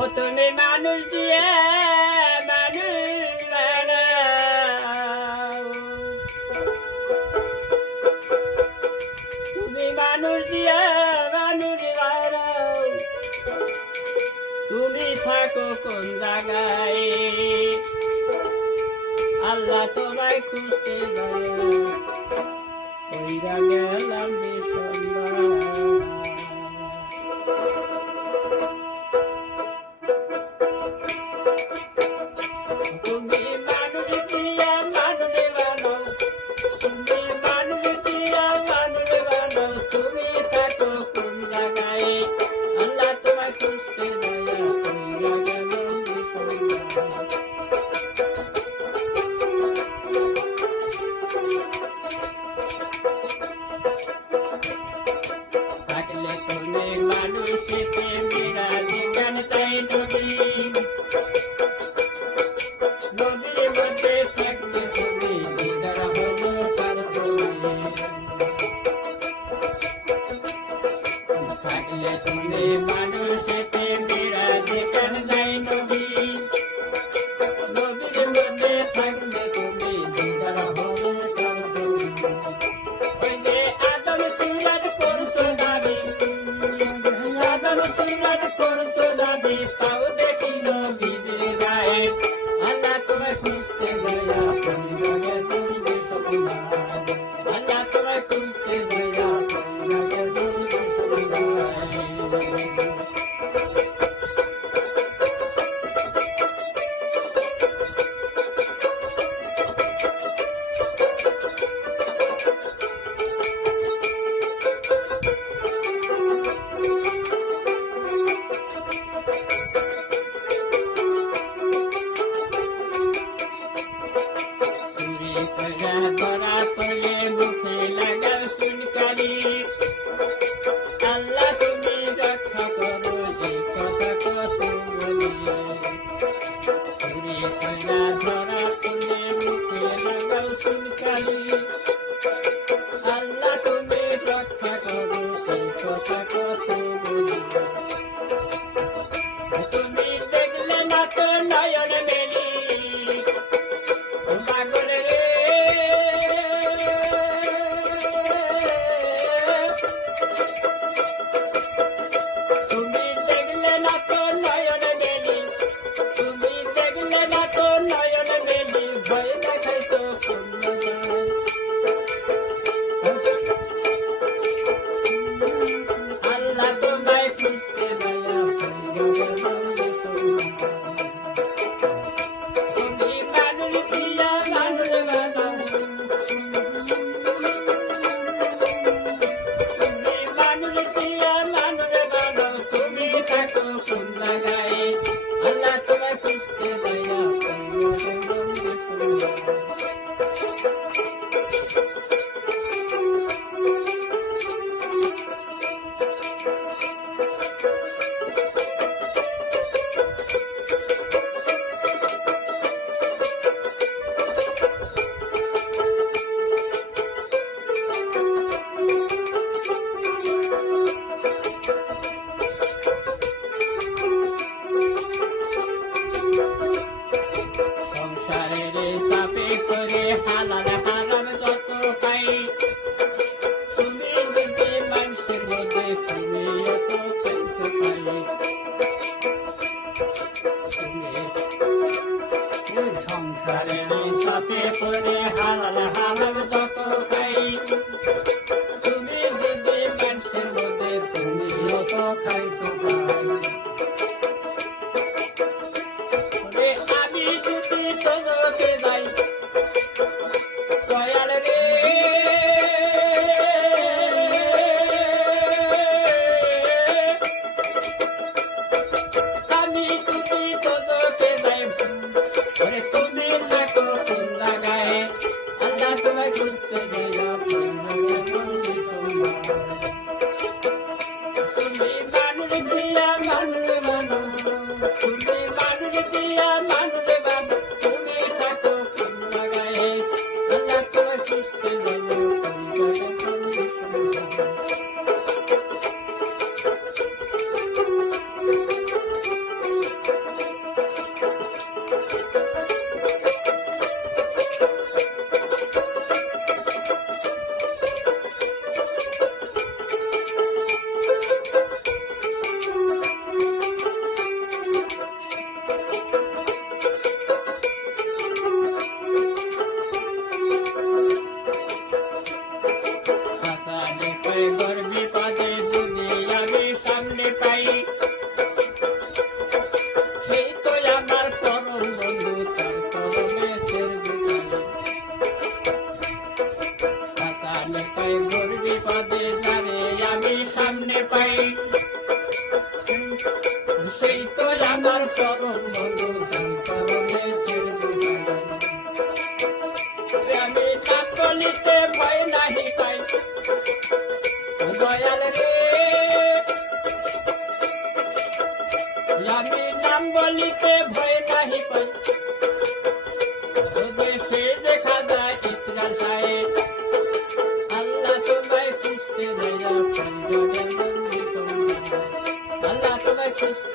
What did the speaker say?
ও তুমি মানুষ দিয়ে মানুষ বানাও, তুমি মানুষ দিয়ে মানুষ বানাও, তুমি থাকো কোন জায়গায়? আল্লাহ তোমায় খুঁজতে কইরা গেলাম তুমি মানুষ দিয়া মানুষ বানাও, তুমি মানুষ দিয়া মানুষ বানাও, তুমি থাকো কোন জায়গায়? আল্লাহ তোমায় খুঁজতে কইরা গেলাম থাকলে তুমি মানুষকে মেরা জীবন তাই নদী, নদীর মধ্যে থাকলে তুমি দিদার হলো তার তুমি, থাকলে তুমি মানুষকে মেরা জীবন তাই নদী, নদীর মধ্যে থাকলে তুমি দিদার হলো তার তুমি। ওই যে আদম সুরাত করছো দাবি, আদম সুরাত করছো দাবি, তাও দেখিল বিবির গায়ে। আল্লাহ তোমায় খুঁজতে দয়া কইরা তুমি সকলায়, আল্লাহ তোমায় খুঁজতে দয়া কইরা তুমি সকলায়। ধরা পড়লে মুখে লাগাও চুনকালি, আল্লাহ তুমি রক্ষা করো যে কথা কত বলি। ধরা পড়লে মুখে লাগাও চুনকালি, আল্লাহ তুমি রক্ষা করো যে কথা কত বলি। তুমি দেখলে না তো নয়ন মেলি পাগল রে, তুমি দেখলে না তো নয়ন মেলি, তুমি দেখলে না তো নয়ন মেলি, ভয় দেখাইতো আল্লাহ তোমায় খুঁজতে দয়া তুমি মানুষ দিয়া মানুষ বানাও, তুমি মানুষ দিয়া মানুষ বানাও, তুমি থাকো কোন জায়গায়? আল্লাহ তোমায় খুঁজতে দয়া সংসারের চাপে করে হালাল হারাম যত খাই, তুমি যদি মানুষের মধ্যে তুমি অত পাইছো পাই। সংসারের চাপে করে হালাল হারাম যত খাই, তুমি যদি মানুষের মধ্যে তুমি অত খাইছো পাই। আমি যদি তোকে যাই দয়াল রে, আমি যদি তোকে যাই তুমি থাকো কোন জায়গায়? আল্লাহ তোমায় খুঁজতে গেলাম তুমি মানুষ সেই তো আমার পরম বন্ধু কারণে ছেড়ে দিলাম। আমি কাকলিতে ভয় নাহি পাই দয়াল রে, আমি নাম বলিতে ভয় নাহি পাই। দেশে দেখা যায় ইসরার সাহেব, আল্লাহ তোমায় খুঁজতে যায়, আল্লাহ তোমায় খুঁজতে